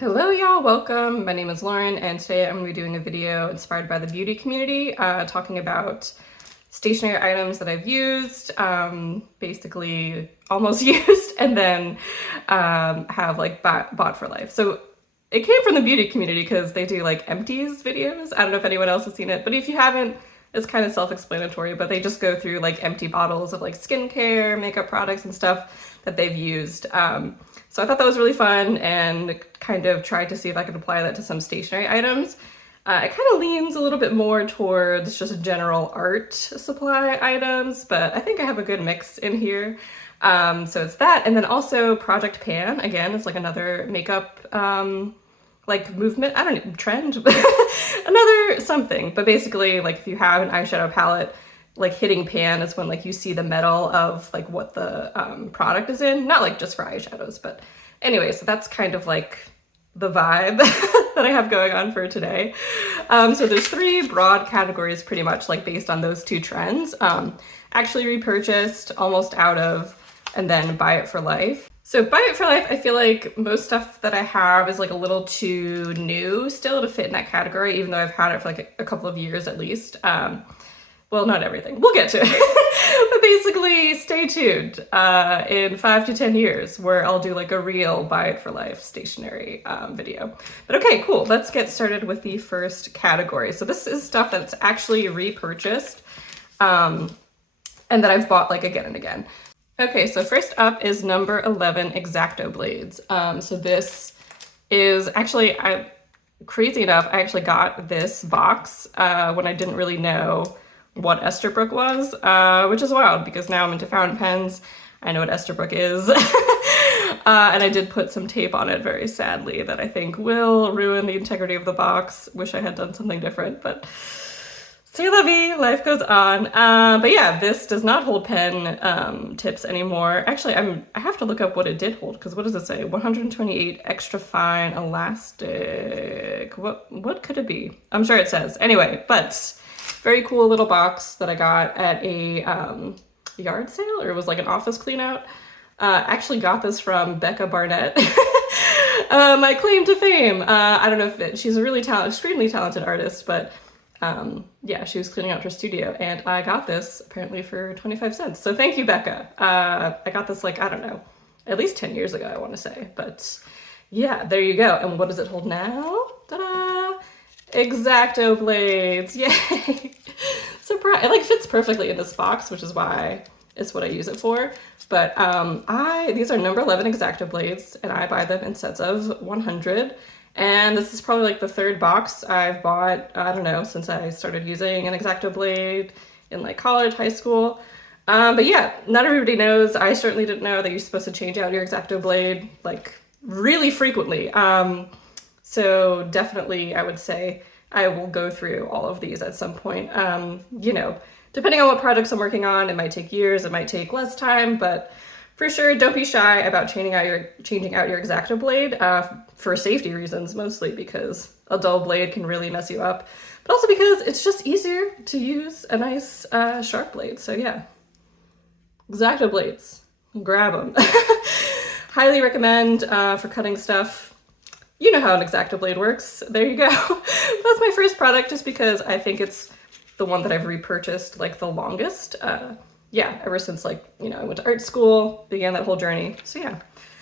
Hello y'all, welcome. My name is Lauren and today I'm going to be doing a video inspired by the beauty community, talking about stationery items that I've used, basically almost used, and then have like bought for life. So it came from the beauty community because they do like Empties videos. I don't know if anyone else has seen it, but if you haven't, it's kind of self-explanatory, but they just go through like empty bottles of like skincare, makeup products and stuff that they've used. So I thought that was really fun and kind of tried to see if I could apply that to some stationery items. It kind of leans a little bit more towards just general art supply items, but I think I have a good mix in here. So it's that, and then also Project Pan, again, it's like another makeup like movement, I don't know, trend, another something. But basically, like if you have an eyeshadow palette, like hitting pan is when like you see the metal of like what the product is in, not like just for eyeshadows, but anyway, so that's kind of like the vibe that I have going on for today. So there's three broad categories pretty much like based on those two trends. Actually repurchased, almost out of, and then buy it for life. So buy it for life, I feel like most stuff that I have is like a little too new still to fit in that category, even though I've had it for like a couple of years at least. Well, not everything. We'll get to it. But basically, stay tuned in 5 to 10 years where I'll do like a real buy it for life stationery video. But okay, cool. Let's get started with the first category. So this is stuff that's actually repurchased and that I've bought like again and again. Okay, so first up is number 11 X-Acto blades. So this is actually, crazy enough, I actually got this box when I didn't really know what Esterbrook was, which is wild because now I'm into fountain pens. I know what Esterbrook is. And I did put some tape on it very sadly that I think will ruin the integrity of the box. Wish I had done something different, but c'est la vie, life goes on. But yeah, this does not hold pen tips anymore. Actually, I have to look up what it did hold, because what does it say? 128 extra fine elastic. What could it be? I'm sure it says. Anyway, but very cool little box that I got at a yard sale, or it was like an office clean out. Actually got this from Becca Barnett. My claim to fame. I don't know if she's a really extremely talented artist, but yeah, she was cleaning out her studio and I got this apparently for 25 cents. So thank you, Becca. I got this like, I don't know, at least 10 years ago, I want to say, but yeah, there you go. And what does it hold now? Ta-da! X-Acto blades, yay! Surprise! It like fits perfectly in this box, which is why it's what I use it for. But these are number 11 X-Acto blades, and I buy them in sets of 100. And this is probably like the third box I've bought, I don't know, since I started using an X-Acto blade in like college, high school. But yeah, not everybody knows. I certainly didn't know that you're supposed to change out your X-Acto blade like really frequently. So definitely I would say I will go through all of these at some point. You know, depending on what projects I'm working on, it might take years, it might take less time, but for sure, don't be shy about changing out your X-Acto blade for safety reasons, mostly because a dull blade can really mess you up, but also because it's just easier to use a nice sharp blade. So yeah, X-Acto blades, grab them. Highly recommend for cutting stuff. You know how an X-Acto blade works. There you go. That's my first product just because I think it's the one that I've repurchased like the longest. Yeah, ever since like, you know, I went to art school, began that whole journey. So yeah,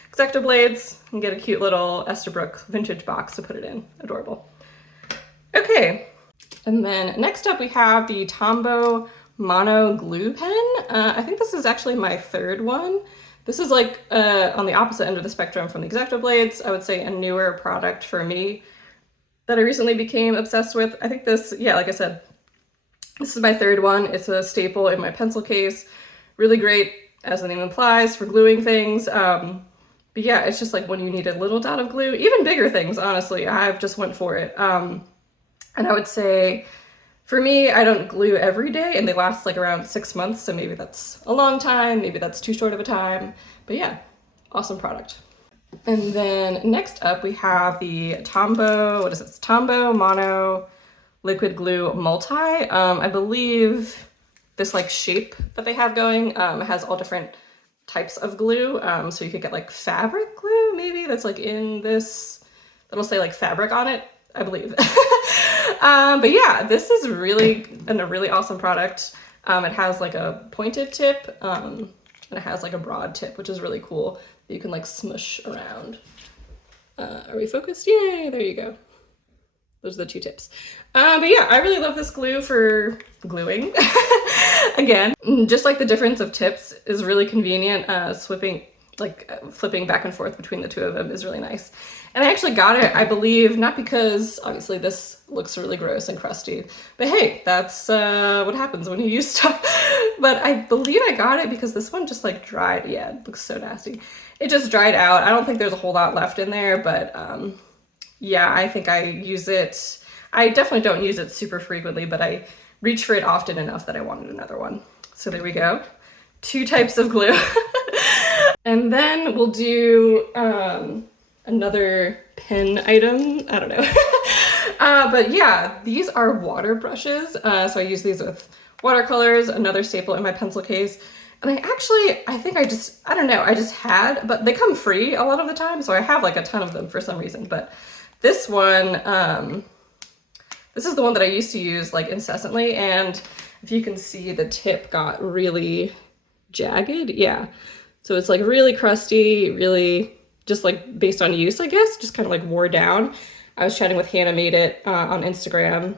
X-Acto blades, and get a cute little Esterbrook vintage box to put it in. Adorable. Okay, and then next up we have the Tombow Mono Glue Pen. I think this is actually my third one. This is like on the opposite end of the spectrum from the X-Acto blades. I would say a newer product for me that I recently became obsessed with. I think this, yeah, like I said, this is my third one. It's a staple in my pencil case. Really great, as the name implies, for gluing things. But yeah, it's just like when you need a little dot of glue, even bigger things, honestly, I've just went for it. And I would say, for me, I don't glue every day and they last like around 6 months. So maybe that's a long time, maybe that's too short of a time. But yeah, awesome product. And then next up we have the Tombow, what is it? It's Tombow Mono Liquid Glue Multi. I believe this like shape that they have going has all different types of glue. So you could get like fabric glue maybe that's like in this that'll say like fabric on it, I believe. But yeah, this is really a really awesome product. It has like a pointed tip, and it has like a broad tip, which is really cool. You can like smush around. Are we focused? Yay, there you go. Those are the two tips. But yeah, I really love this glue for gluing. Again, just like the difference of tips is really convenient. Flipping back and forth between the two of them is really nice. And I actually got it, I believe, not because obviously this looks really gross and crusty, but hey, that's what happens when you use stuff. But I believe I got it because this one just like dried. Yeah, it looks so nasty. It just dried out. I don't think there's a whole lot left in there, but yeah, I think I use it. I definitely don't use it super frequently, but I reach for it often enough that I wanted another one. So there we go. 2 types of glue. And then we'll do another pen item. I don't know. But yeah, these are water brushes. So I use these with watercolors, another staple in my pencil case. And I don't know, I just had, but they come free a lot of the time. So I have like a ton of them for some reason. But this one, this is the one that I used to use like incessantly. And if you can see, the tip got really jagged. Yeah. So it's like really crusty, really just like based on use, I guess, just kind of like wore down. I was chatting with Hannah Made It on Instagram,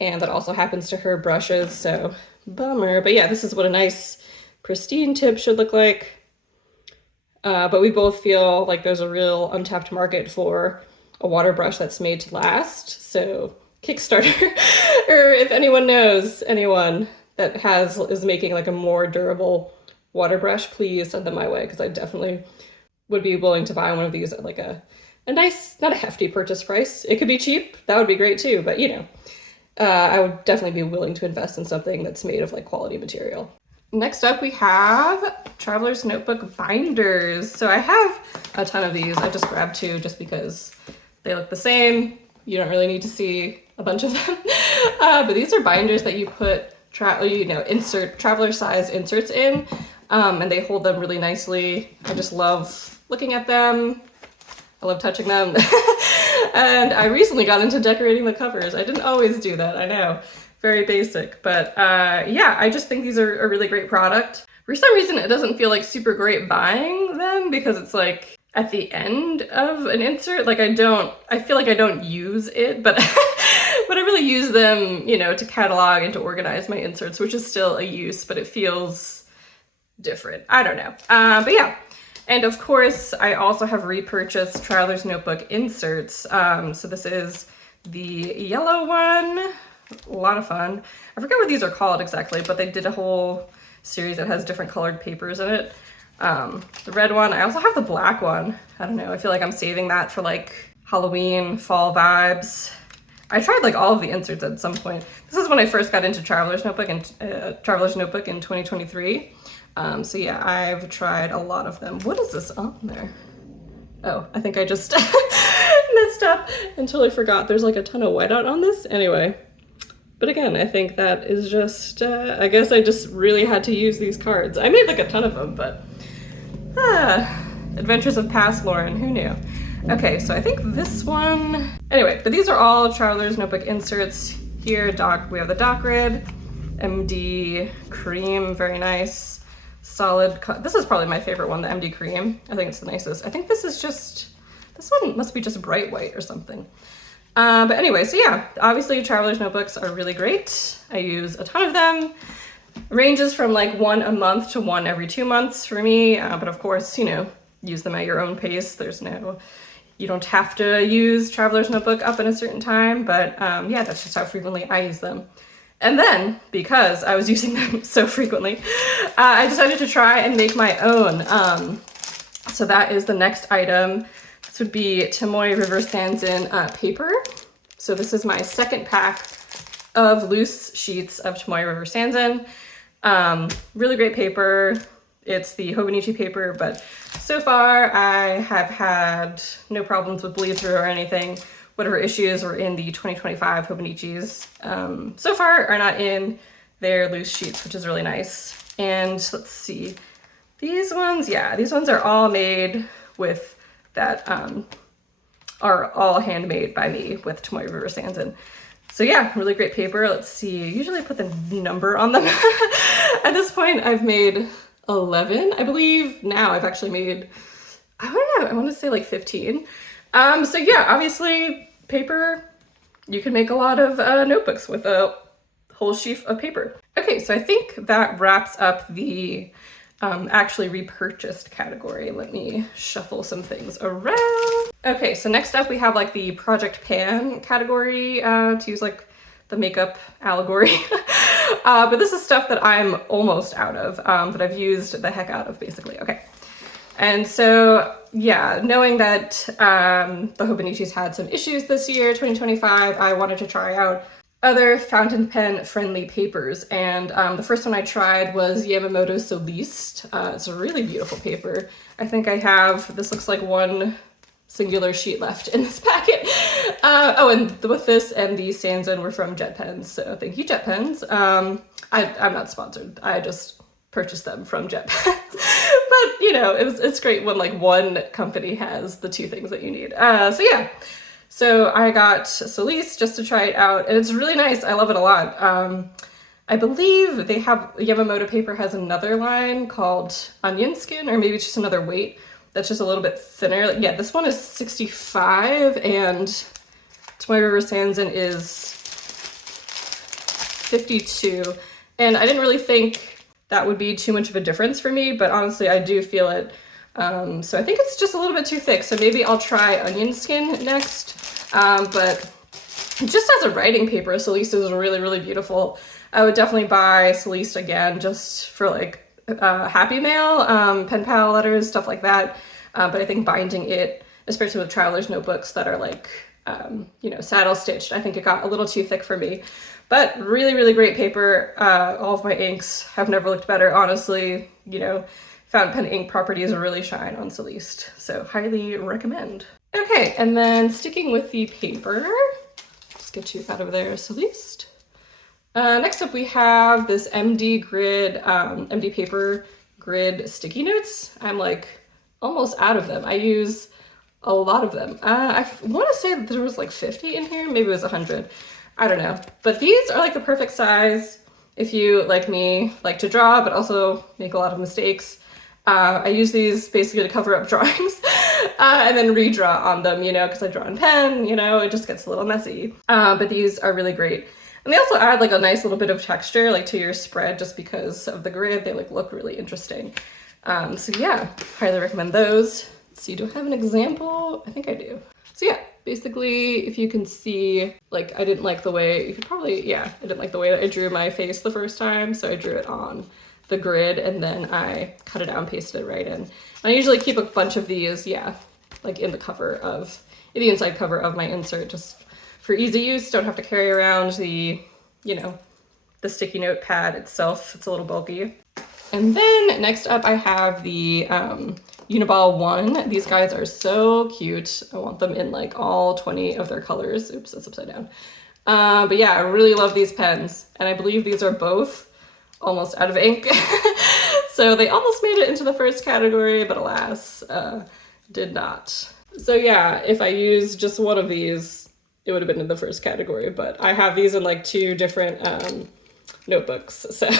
and that also happens to her brushes, so bummer. But yeah, this is what a nice pristine tip should look like. But we both feel like there's a real untapped market for a water brush that's made to last. So Kickstarter, or if anyone knows anyone that is making like a more durable water brush, please send them my way, because I definitely would be willing to buy one of these at like a nice, not a hefty purchase price. It could be cheap, that would be great too, but you know, I would definitely be willing to invest in something that's made of like quality material. Next up we have Traveler's Notebook binders. So I have a ton of these. I just grabbed 2 just because they look the same. You don't really need to see a bunch of them. But these are binders that you put traveler size inserts in, and they hold them really nicely. I just love looking at them. I love touching them. And I recently got into decorating the covers. I didn't always do that, I know. Very basic, but yeah, I just think these are a really great product. For some reason, it doesn't feel like super great buying them because it's like at the end of an insert. Like I feel like I don't use it, but but I really use them, you know, to catalog and to organize my inserts, which is still a use, but it feels different. I don't know. But yeah. And of course, I also have repurchased Traveler's Notebook inserts. So this is the yellow one. A lot of fun. I forget what these are called exactly, but they did a whole series that has different colored papers in it. The red one. I also have the black one. I don't know. I feel like I'm saving that for like Halloween, fall vibes. I tried like all of the inserts at some point. This is when I first got into Traveler's Notebook in 2023. So yeah, I've tried a lot of them. What is this on there? Oh, I think I just messed up and totally forgot. There's like a ton of whiteout on this. Anyway. But again, I think that is just, I guess I just really had to use these cards. I made like a ton of them, but Adventures of Past Lauren, who knew? Okay, so I think this one, anyway, but these are all Traveler's Notebook inserts. Here, we have the Doc Grid, MD Cream, very nice. Solid, this is probably my favorite one, the MD Cream. I think it's the nicest. I think this one must be just bright white or something. But anyway, so yeah, obviously Traveler's Notebooks are really great. I use a ton of them. Ranges from like 1 a month to 1 every 2 months for me. But of course, you know, use them at your own pace. You don't have to use Traveler's Notebook up in a certain time, but yeah, that's just how frequently I use them. And then, because I was using them so frequently, I decided to try and make my own. So that is the next item. This would be Tomoe River Sanzin paper. So this is my second pack of loose sheets of Tomoe River Sanzin. Really great paper. It's the Hobonichi paper, but so far I have had no problems with bleed through or anything. Whatever issues were in the 2025 Hobonichis so far are not in their loose sheets, which is really nice. And let's see, these ones are all made with that are all handmade by me with Tomoe River Sanzen. So yeah, really great paper. Let's see, usually I put the number on them. At this point, I've made 11, I believe. Now I've actually made, I don't know, I want to say like 15. So yeah, obviously paper, you can make a lot of notebooks with a whole sheaf of paper. Okay, so I think that wraps up the actually repurchased category. Let me shuffle some things around. Okay, so next up we have like the Project Pan category, to use like the makeup allegory. But this is stuff that I'm almost out of, that I've used the heck out of basically. Okay. And so, yeah, knowing that the Hobonichi's had some issues this year, 2025, I wanted to try out other fountain pen friendly papers. And the first one I tried was Yamamoto Soliste. It's a really beautiful paper. I think I have, this looks like one singular sheet left in this packet. Oh, and with this and the Sanzen were from Jet Pens, so thank you, Jet Pens. I'm not sponsored, I just purchased them from Jet Pens. But you know, it's great when like one company has the two things that you need. So yeah, so I got Soliste just to try it out, and it's really nice. I love it a lot. I believe they have, Yamamoto paper has another line called Onion Skin, or maybe it's just another weight that's just a little bit thinner. Yeah, this one is 65 and Tomoe River Sanzen is 52. And I didn't really think that would be too much of a difference for me, but honestly, I do feel it. So I think it's just a little bit too thick. So maybe I'll try Onion Skin next. But just as a writing paper, Soliste is really, really beautiful. I would definitely buy Soliste again just for like happy mail, pen pal letters, stuff like that. But I think binding it, especially with traveler's notebooks that are like, you know, saddle stitched, I think it got a little too thick for me. But really, really great paper. All of my inks have never looked better, honestly. You know, fountain pen ink properties really shine on Soliste, so highly recommend. Okay, and then sticking with the paper, just get you out of there, Soliste. Next up we have this MD paper grid sticky notes. I'm like almost out of them. I use a lot of them. I want to say that there was like 50 in here, maybe it was 100. I don't know. But these are like the perfect size if you, like me, like to draw but also make a lot of mistakes. I use these basically to cover up drawings and then redraw on them, you know, because I draw in pen, you know, it just gets a little messy. But these are really great. And they also add like a nice little bit of texture like to your spread just because of the grid. They like look really interesting. So yeah, highly recommend those. Let's see, do I have an example? I think I do. So yeah, basically if you can see, like I didn't like the way, you could probably, yeah, I didn't like the way that I drew my face the first time. So I drew it on the grid and then I cut it out and pasted it right in. And I usually keep a bunch of these, yeah, like in the inside cover of my insert, just for easy use. Don't have to carry around the, you know, the sticky note pad itself. It's a little bulky. And then next up I have the Uniball 1. These guys are so cute. I want them in like all 20 of their colors. Oops, that's upside down. But yeah, I really love these pens. And I believe these are both almost out of ink. So they almost made it into the first category, but alas, did not. So yeah, if I used just one of these, it would have been in the first category, but I have these in like 2 different notebooks, so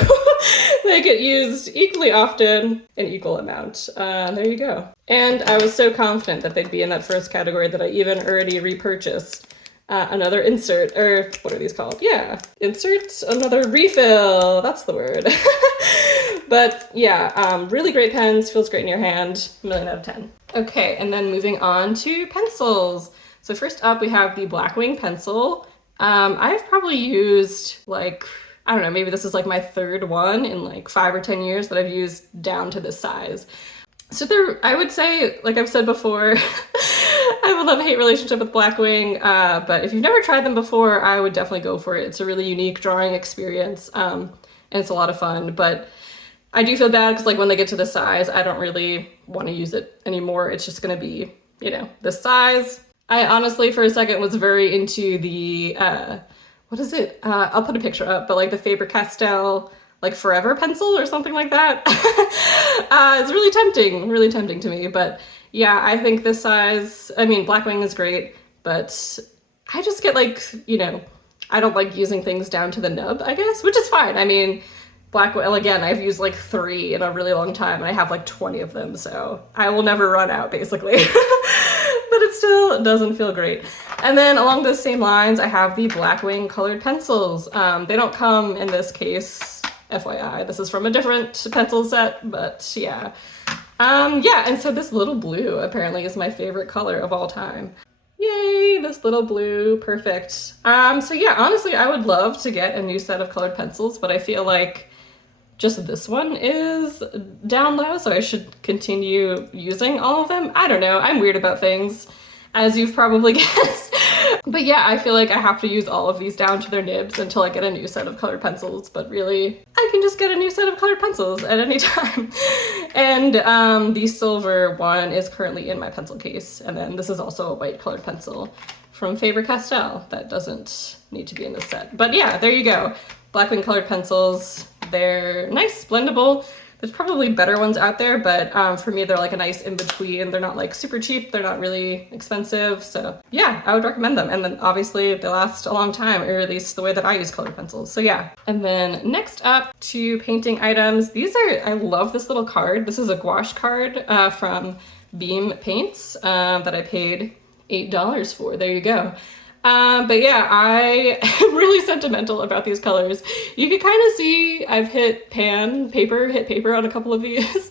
they get used equally often, an equal amount. There you go. And I was so confident that they'd be in that first category that I even already repurchased another insert, or what are these called? Yeah, insert, another refill, that's the word. But yeah, really great pens, feels great in your hand, 1,000,000 out of 10. Okay, and then moving on to pencils. So first up we have the Blackwing pencil. I've probably used like, I don't know, maybe this is like my 3rd one in like 5 or 10 years that I've used down to this size. So I would say, like I've said before, I have a love-hate relationship with Blackwing, but if you've never tried them before, I would definitely go for it. It's a really unique drawing experience, and it's a lot of fun, but I do feel bad because like when they get to this size, I don't really want to use it anymore. It's just gonna be, you know, this size. I honestly, for a second, was very into the, what is it? I'll put a picture up, but like the Faber-Castell, like Forever pencil or something like that. It's really tempting to me, but Yeah, I think this size, I mean, Blackwing is great, but I just get like, you know, I don't like using things down to the nub, I guess, which is fine. I mean, Blackwing, again, I've used like 3 in a really long time and I have like 20 of them, so I will never run out basically. But it still doesn't feel great. And then along those same lines, I have the Blackwing colored pencils. They don't come in this case, FYI. This is from a different pencil set, but yeah. Yeah, and so this little blue apparently is my favorite color of all time. Yay, this little blue, perfect. So yeah, honestly, I would love to get a new set of colored pencils, but I feel like just this one is down low, so I should continue using all of them. I don't know, I'm weird about things, as you've probably guessed. But yeah, I feel like I have to use all of these down to their nibs until I get a new set of colored pencils, but really, I can just get a new set of colored pencils at any time. And the silver one is currently in my pencil case, and then this is also a white colored pencil from Faber-Castell that doesn't need to be in this set. But yeah, there you go. Blackwing colored pencils. They're nice, blendable. There's probably better ones out there, but for me, they're like a nice in-between. They're not like super cheap. They're not really expensive. So yeah, I would recommend them. And then obviously they last a long time, or at least the way that I use colored pencils. So yeah. And then next up to painting items. These are, I love this little card. This is a gouache card from Beam Paints that I paid $8 for. There you go. But yeah, I am really sentimental about these colors. You can kind of see I've hit paper on a couple of these.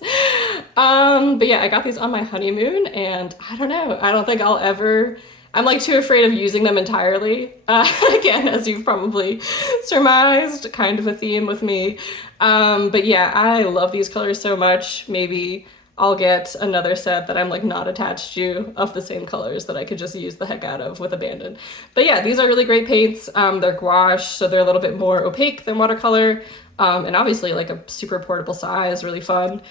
But yeah, I got these on my honeymoon and I don't know, I don't think I'll ever, I'm like too afraid of using them entirely. Again, as you've probably surmised, kind of a theme with me. But yeah, I love these colors so much. Maybe I'll get another set that I'm like not attached to of the same colors that I could just use the heck out of with abandon. But yeah, these are really great paints. They're gouache, so they're a little bit more opaque than watercolor. And obviously like a super portable size, really fun.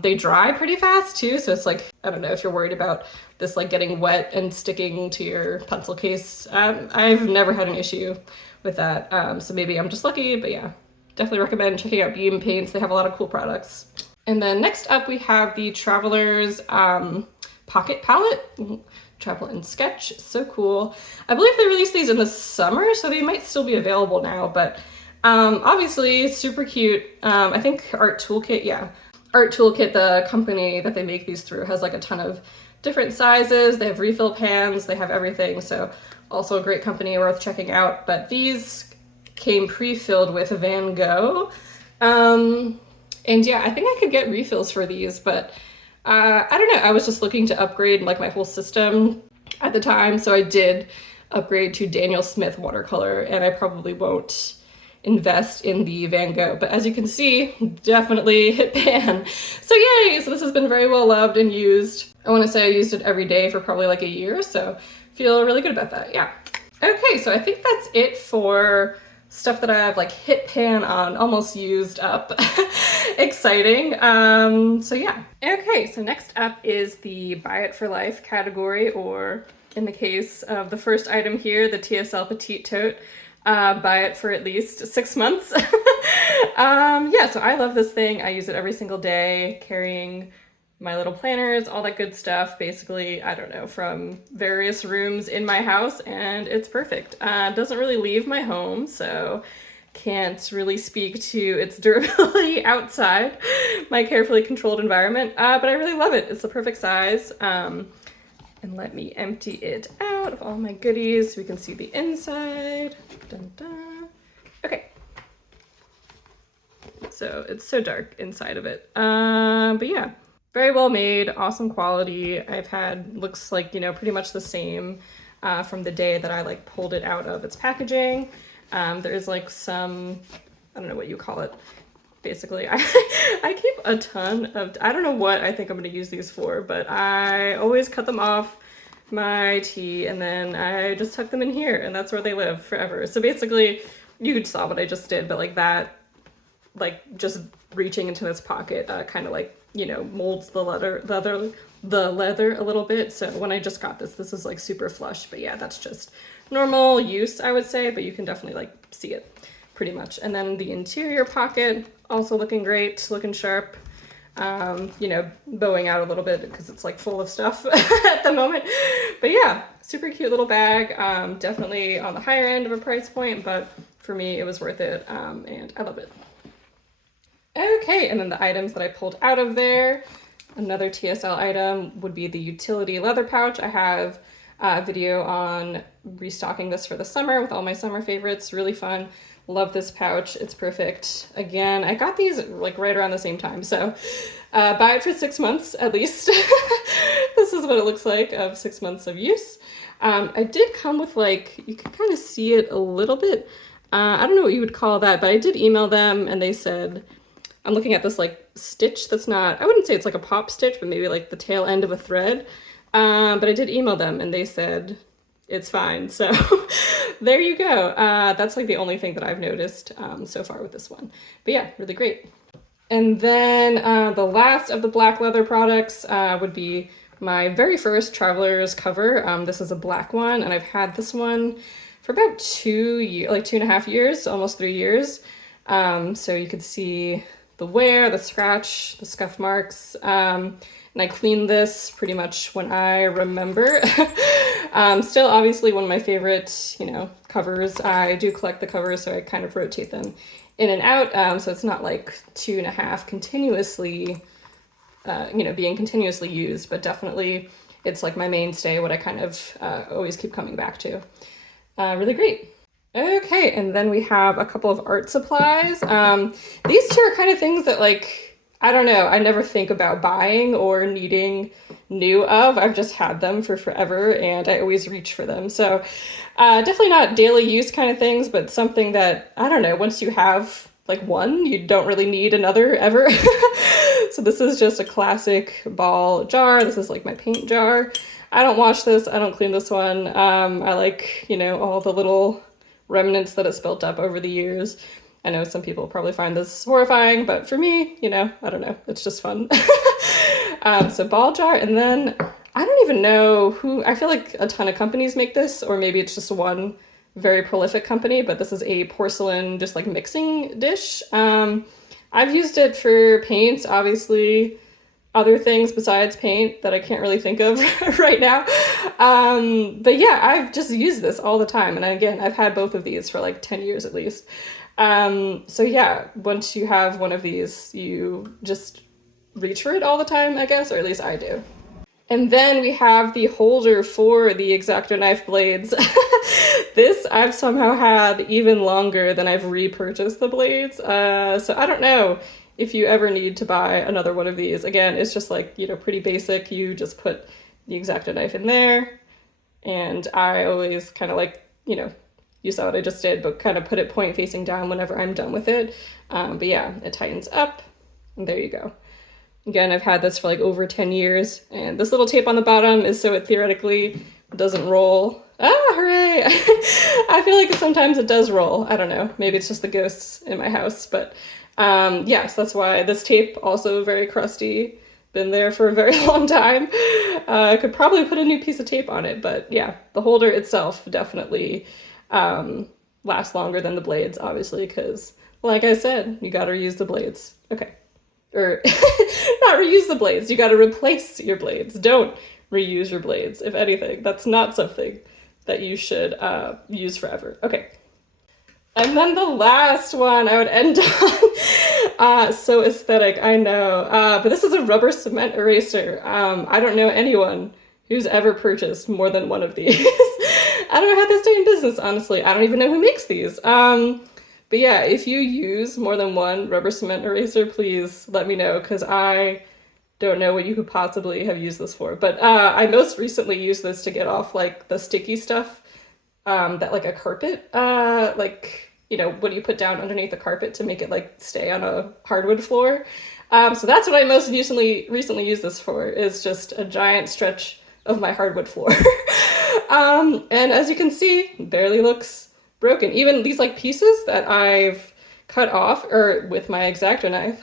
They dry pretty fast too, so it's like, I don't know if you're worried about this like getting wet and sticking to your pencil case. I've never had an issue with that, so maybe I'm just lucky, but yeah, definitely recommend checking out Beam Paints. They have a lot of cool products. And then next up we have the Traveler's Pocket Palette. Travel and Sketch, so cool. I believe they released these in the summer, so they might still be available now, but obviously super cute. I think Art Toolkit, yeah. Art Toolkit, the company that they make these through, has like a ton of different sizes. They have refill pans, they have everything, so also a great company, worth checking out. But these came pre-filled with Van Gogh. And yeah, I think I could get refills for these, but I don't know. I was just looking to upgrade like my whole system at the time, so I did upgrade to Daniel Smith watercolor, and I probably won't invest in the Van Gogh. But as you can see, definitely hit pan. So yay! So this has been very well loved and used. I want to say I used it every day for probably like a year, so feel really good about that. Yeah. Okay, so I think that's it for stuff that I've like hit pan on, almost used up. Exciting. So yeah. Okay, so next up is the Buy It for Life category, or in the case of the first item here, the TSL Petite Tote, buy it for at least 6 months. Yeah, so I love this thing. I use it every single day, carrying my little planners, all that good stuff, basically, I don't know, from various rooms in my house, and it's perfect. Doesn't really leave my home, so can't really speak to its durability outside my carefully controlled environment, but I really love it. It's the perfect size. And let me empty it out of all my goodies so we can see the inside. Dun, dun. Okay. So it's so dark inside of it. But yeah, very well made, awesome quality. I've had, looks like, you know, pretty much the same from the day that I like pulled it out of its packaging. There's like some, I don't know what you call it. Basically, I keep a ton of, I don't know what I think I'm going to use these for, but I always cut them off my tea and then I just tuck them in here, and that's where they live forever. So basically, you saw what I just did, but like that, like just reaching into this pocket kind of like, you know, molds the leather a little bit. So when I just got this is like super flush, but yeah, that's just normal use, I would say, but you can definitely like see it pretty much. And then the interior pocket, also looking great, looking sharp. you know, bowing out a little bit because it's like full of stuff at the moment. But yeah, super cute little bag. Definitely on the higher end of a price point, but for me it was worth it, and I love it. Okay, and then the items that I pulled out of there, another TSL item would be the utility leather pouch. I have a video on restocking this for the summer with all my summer favorites. Really fun. Love this pouch. It's perfect. Again, I got these like right around the same time, so buy it for 6 months at least. This is what it looks like of 6 months of use. I did come with, like, you can kind of see it a little bit. I don't know what you would call that, but I did email them and they said, I'm looking at this like stitch that's not, I wouldn't say it's like a pop stitch, but maybe like the tail end of a thread. But I did email them and they said it's fine. So there you go. That's like the only thing that I've noticed so far with this one. But yeah, really great. And then the last of the black leather products would be my very first Traveler's cover. This is a black one, and I've had this one for about 2 years, like 2.5 years, almost 3 years. So you could see the wear, the scratch, the scuff marks, and I cleaned this pretty much when I remember. Still obviously one of my favorite, you know, covers. I do collect the covers, so I kind of rotate them in and out, so it's not like 2.5 continuously, you know, being continuously used, but definitely it's like my mainstay, what I kind of always keep coming back to. Really great. Okay, and then we have a couple of art supplies. These two are kind of things that, like, I don't know, I never think about buying or needing new of. I've just had them for forever and I always reach for them. So definitely not daily use kind of things, but something that, I don't know, once you have like one, you don't really need another ever. So this is just a classic ball jar. This is like my paint jar. I don't wash this, I don't clean this one. I like, you know, all the little remnants that it's built up over the years. I know some people probably find this horrifying, but for me, you know, I don't know, it's just fun. So ball jar, and then I don't even know who, I feel like a ton of companies make this, or maybe it's just one very prolific company, but this is a porcelain just like mixing dish. I've used it for paints, obviously, other things besides paint that I can't really think of right now. But yeah, I've just used this all the time. And again, I've had both of these for like 10 years at least. So yeah, once you have one of these, you just reach for it all the time, I guess, or at least I do. And then we have the holder for the X-Acto knife blades. This I've somehow had even longer than I've repurchased the blades. So I don't know if you ever need to buy another one of these. Again, it's just like, you know, pretty basic. You just put the X-Acto knife in there, and I always kind of like, you know, you saw what I just did, but kind of put it point facing down whenever I'm done with it. But yeah, it tightens up, and there you go. Again, I've had this for like over 10 years, and this little tape on the bottom is so it theoretically doesn't roll. Ah, hooray! I feel like sometimes it does roll. I don't know, maybe it's just the ghosts in my house, but yes, that's why this tape also very crusty, been there for a very long time. I could probably put a new piece of tape on it, but yeah, the holder itself definitely lasts longer than the blades, obviously, because like I said, you gotta reuse the blades. Okay. Or not reuse the blades, you gotta replace your blades. Don't reuse your blades. If anything, that's not something that you should use forever. Okay. And then the last one I would end on, so aesthetic, I know, but this is a rubber cement eraser. I don't know anyone who's ever purchased more than one of these. I don't know how they stay in business, honestly. I don't even know who makes these. But yeah, if you use more than one rubber cement eraser, please let me know, because I don't know what you could possibly have used this for. But I most recently used this to get off like the sticky stuff that like a carpet, like, you know, what do you put down underneath the carpet to make it like stay on a hardwood floor. So that's what I most recently used this for, is just a giant stretch of my hardwood floor. And as you can see, it barely looks broken. Even these like pieces that I've cut off, or with my X-Acto knife,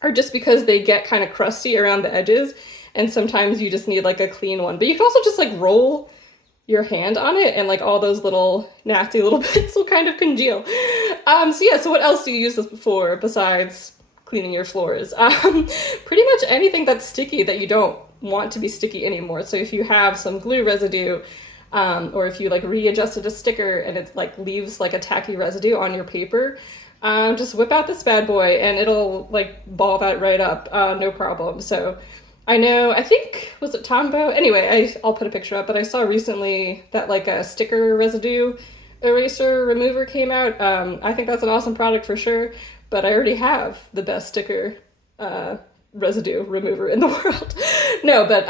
are just because they get kind of crusty around the edges, and sometimes you just need like a clean one. But you can also just like roll your hand on it, and like all those little nasty little bits will kind of congeal. So yeah, so what else do you use this for besides cleaning your floors. Pretty much anything that's sticky that you don't want to be sticky anymore. So if you have some glue residue, or if you like readjusted a sticker and it like leaves like a tacky residue on your paper, just whip out this bad boy and it'll like ball that right up, no problem. So I think, was it Tombow? Anyway, I'll put a picture up, but I saw recently that like a sticker residue eraser remover came out. I think that's an awesome product for sure, but I already have the best sticker residue remover in the world. No, but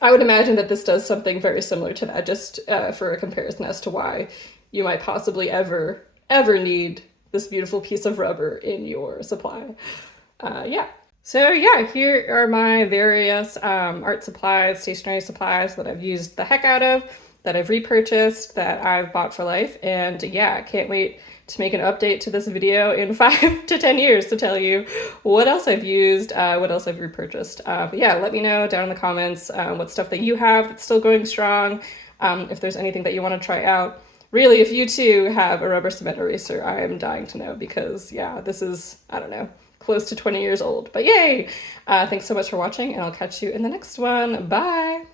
I would imagine that this does something very similar to that, just for a comparison as to why you might possibly ever need this beautiful piece of rubber in your supply. Yeah. So yeah, here are my various art supplies, stationery supplies that I've used the heck out of, that I've repurchased, that I've bought for life. And yeah, I can't wait to make an update to this video in 5 to 10 years to tell you what else I've used, what else I've repurchased. But yeah, let me know down in the comments what stuff that you have that's still going strong, if there's anything that you want to try out. Really, if you too have a rubber cement eraser, I am dying to know, because yeah, this is, I don't know, close to 20 years old, but yay! Thanks so much for watching, and I'll catch you in the next one. Bye!